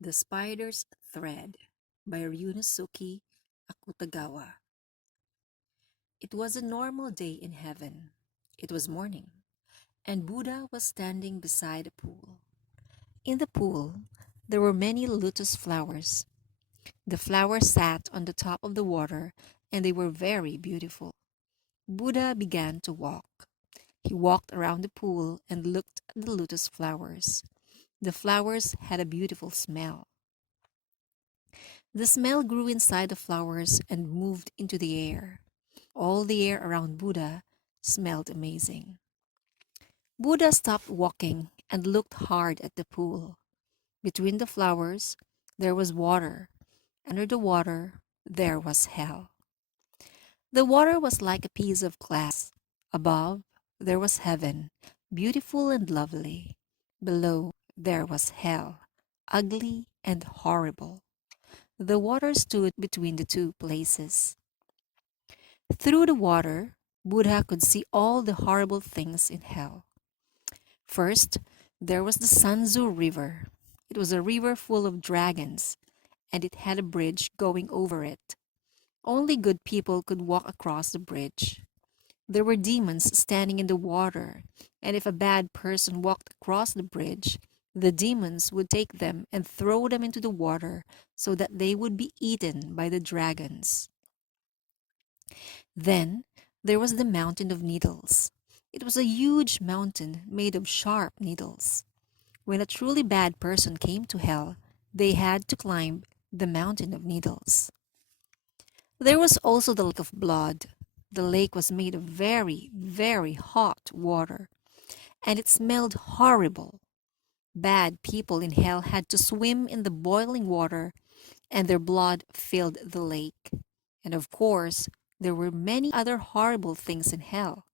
The Spider's Thread by Ryuunosuke Akutagawa. It was a normal day in heaven. It was morning, and Buddha was standing beside a pool. In the pool, there were many lotus flowers. The flowers sat on the top of the water, and they were very beautiful. Buddha began to walk. He walked around the pool and looked at the lotus flowers. The flowers had a beautiful smell. The smell grew inside the flowers and moved into the air. All the air around Buddha smelled amazing. Buddha stopped walking and looked hard at the pool. Between the flowers, there was water. Under the water, there was hell. The water was like a piece of glass. Above, there was heaven, beautiful and lovely. Below, there was hell, ugly and horrible. The water stood between the two places. Through the water, Buddha could see all the horrible things in hell. First, there was the Sanzu River. It was a river full of dragons, and it had a bridge going over it. Only good people could walk across the bridge. There were demons standing in the water, and if a bad person walked across the bridge, the demons would take them and throw them into the water so that they would be eaten by the dragons. Then there was the Mountain of Needles. It was a huge mountain made of sharp needles. When a truly bad person came to hell, they had to climb the Mountain of Needles. There was also the Lake of Blood. The lake was made of very, very hot water, and it smelled horrible. Bad people in hell had to swim in the boiling water, and their blood filled the lake. And of course, there were many other horrible things in hell,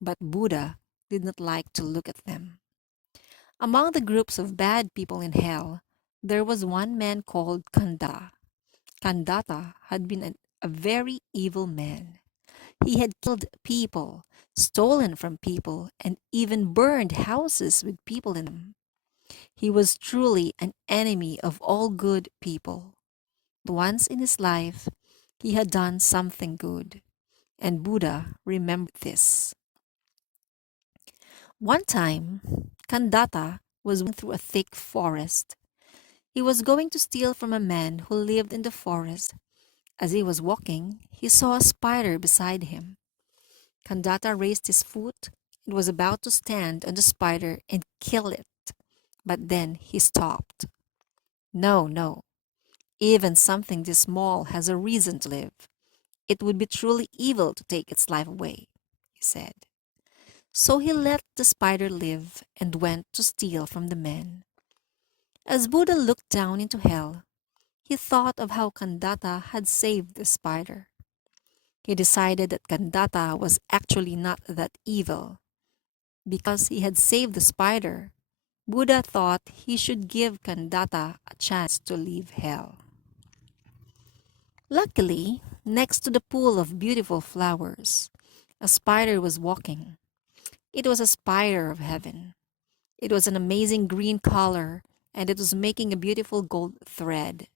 but Buddha did not like to look at them. Among the groups of bad people in hell, there was one man called Kanda. Kandata had been a very evil man. He had killed people, stolen from people, and even burned houses with people in them. He was truly an enemy of all good people. Once in his life, he had done something good, and Buddha remembered this. One time, Kandata was walking through a thick forest. He was going to steal from a man who lived in the forest. As he was walking, he saw a spider beside him. Kandata raised his foot and was about to stand on the spider and kill it, but then he stopped. No, no, even something this small has a reason to live. It would be truly evil to take its life away, he said. So he let the spider live and went to steal from the man. As Buddha looked down into hell, he thought of how Kandata had saved the spider. He decided that Kandata was actually not that evil. Because he had saved the spider, Buddha thought he should give Kandata a chance to leave hell. Luckily, next to the pool of beautiful flowers, a spider was walking. It was a spider of heaven. It was an amazing green color, and it was making a beautiful gold thread.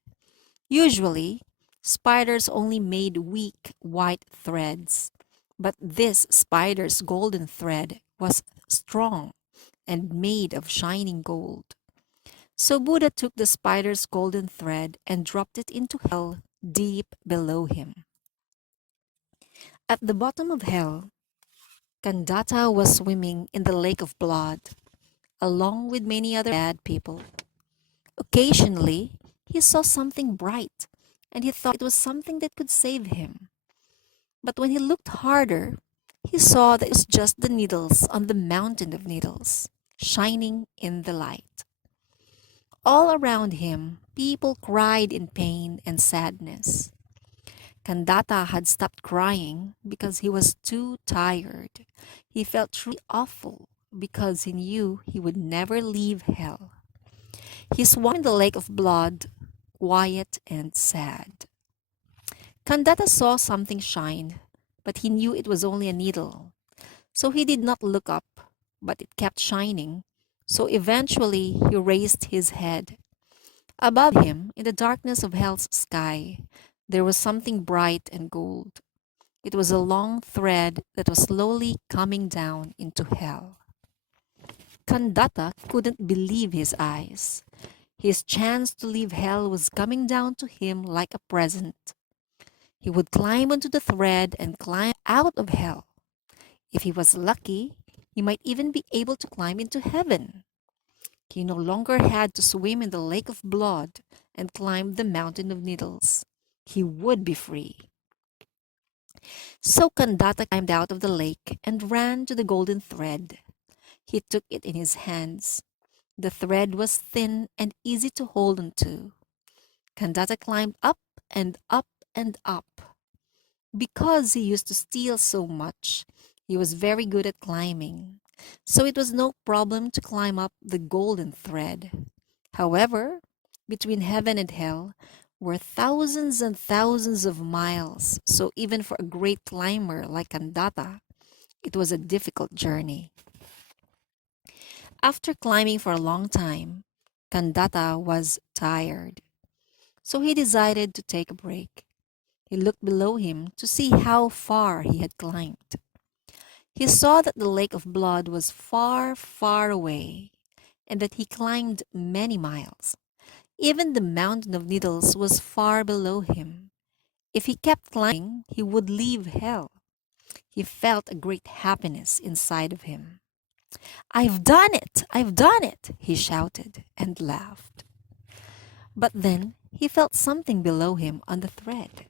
Usually, spiders only made weak white threads, but this spider's golden thread was strong and made of shining gold. So Buddha took the spider's golden thread and dropped it into hell deep below him. At the bottom of hell, Kandata was swimming in the lake of blood, along with many other bad people. Occasionally, he saw something bright, and he thought it was something that could save him. But when he looked harder, he saw that it was just the needles on the mountain of needles, shining in the light. All around him, people cried in pain and sadness. Kandata had stopped crying because he was too tired. He felt truly awful because he knew he would never leave hell. He swam in the lake of blood, quiet and sad. Kandata saw something shine, but he knew it was only a needle. So he did not look up, but it kept shining. So eventually he raised his head. Above him, in the darkness of hell's sky, there was something bright and gold. It was a long thread that was slowly coming down into hell. Kandata couldn't believe his eyes. His chance to leave hell was coming down to him like a present. He would climb onto the thread and climb out of hell. If he was lucky, he might even be able to climb into heaven. He no longer had to swim in the lake of blood and climb the mountain of needles. He would be free. So Kandata climbed out of the lake and ran to the golden thread. He took it in his hands. The thread was thin and easy to hold onto. Kandata climbed up and up and up. Because he used to steal so much, he was very good at climbing. So it was no problem to climb up the golden thread. However, between heaven and hell were thousands and thousands of miles, so even for a great climber like Kandata, it was a difficult journey. After climbing for a long time, Kandata was tired, so he decided to take a break. He looked below him to see how far he had climbed. He saw that the lake of blood was far, far away, and that he climbed many miles. Even the mountain of needles was far below him. If he kept climbing, he would leave hell. He felt a great happiness inside of him. "I've done it! I've done it!" he shouted and laughed. But then he felt something below him on the thread.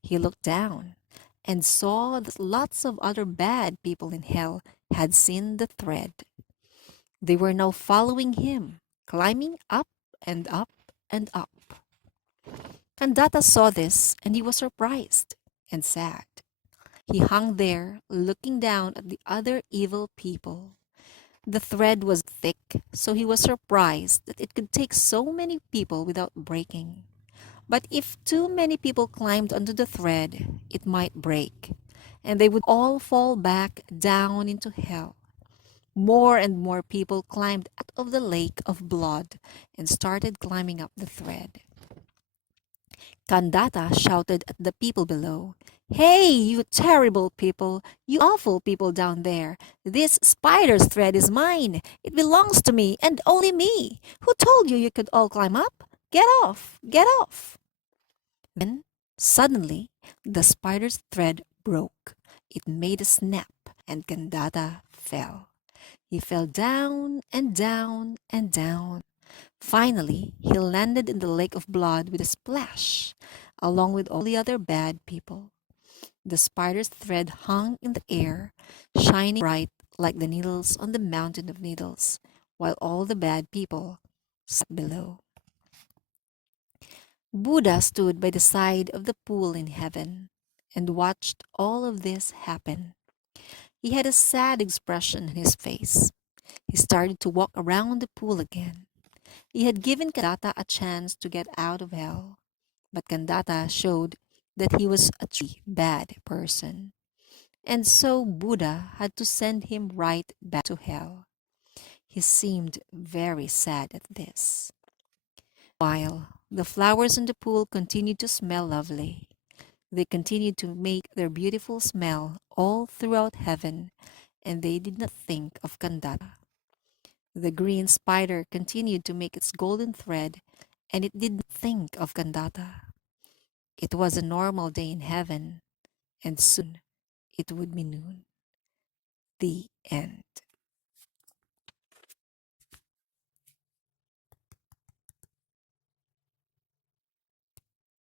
He looked down and saw that lots of other bad people in hell had seen the thread. They were now following him, climbing up and up and up. Kandata saw this and he was surprised and sad. He hung there, looking down at the other evil people. The thread was thick, so he was surprised that it could take so many people without breaking. But if too many people climbed onto the thread, it might break, and they would all fall back down into hell. More and more people climbed out of the lake of blood and started climbing up the thread. Kandata shouted at the people below, "Hey, you terrible people, you awful people down there. This spider's thread is mine. It belongs to me and only me. Who told you you could all climb up? Get off! Get off!" Then, suddenly, the spider's thread broke. It made a snap, and Kandata fell. He fell down and down and down. Finally, he landed in the lake of blood with a splash, along with all the other bad people. The spider's thread hung in the air, shining bright like the needles on the mountain of needles, while all the bad people sat below. Buddha stood by the side of the pool in heaven and watched all of this happen. He had a sad expression on his face. He started to walk around the pool again. He had given Kandata a chance to get out of hell, but Kandata showed that he was a truly bad person. And so Buddha had to send him right back to hell. He seemed very sad at this. While the flowers in the pool continued to smell lovely, they continued to make their beautiful smell all throughout heaven, and they did not think of Kandata. The green spider continued to make its golden thread, and it did not think of Kandata. It was a normal day in heaven, and soon it would be noon. The end.